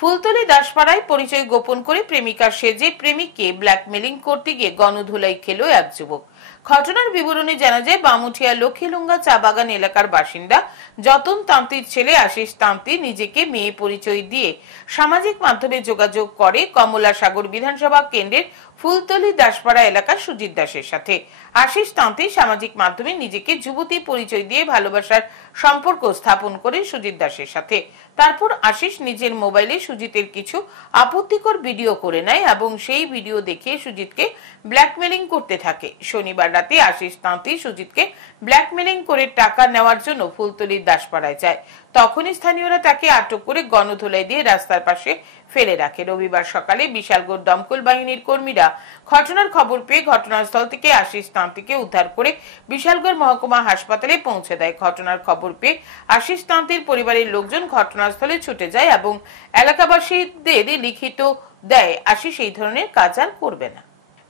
ফুলতলী দাসপাড়ায় পরিচয় গোপন করে প্রেমিকার সেজে প্রেমিককে ব্ল্যাকমেলিং করতে গিয়ে গণধোলাই খেল এক যুবক। ঘটনার বিবরণী জানা যায়, বামুঠিয়া লক্ষ্মীলুঙ্গা চা বাগান এলাকার বাসিন্দা যতন তান্তির ছেলে আশিস তান্তি নিজেকে মেয়ে পরিচয় দিয়ে সামাজিক মাধ্যমে যোগাযোগ করে কমলাসাগর বিধানসভা কেন্দ্রের ফুলতলী দাসপাড়া এলাকার সুজিত দাসের সাথে। আশিস তান্তি সামাজিক মাধ্যমে নিজেকে যুবতী পরিচয় দিয়ে ভালোবাসার সম্পর্ক স্থাপন করে সুজিত দাসের সাথে। তারপর আশিস নিজের মোবাইলে সুজিতের কিছু আপত্তিকর ভিডিও করে নেয় এবং সেই ভিডিও দেখে সুজিতকে ব্ল্যাকমেলিং করতে থাকে। শনিবার রাতে আশিস তান্তি সুজিতকে ব্ল্যাকমেলিং করে টাকা নেওয়ার জন্য ফুলতলীর দাসপাড়ায় যায়। তখনই স্থানীয়রা তাকে আটক করে গণধোলাই দিয়ে রাস্তার পাশে ফেলে রাখে। রবিবার সকালে বিশালগড় দমকল বাহিনীর কর্মীরা ঘটনার খবর পেয়ে ঘটনাস্থল থেকে আশিস তান্তিকে উদ্ধার করে বিশালগড় মহকুমা হাসপাতালে পৌঁছে দেয়। ঘটনার খবর পেয়ে আশিস তান্তির পরিবারের লোকজন ঘটনাস্থলে ছুটে যায় এবং এলাকাবাসীদের লিখিত দেয় আশিস এই ধরনের কাজ আর করবে না।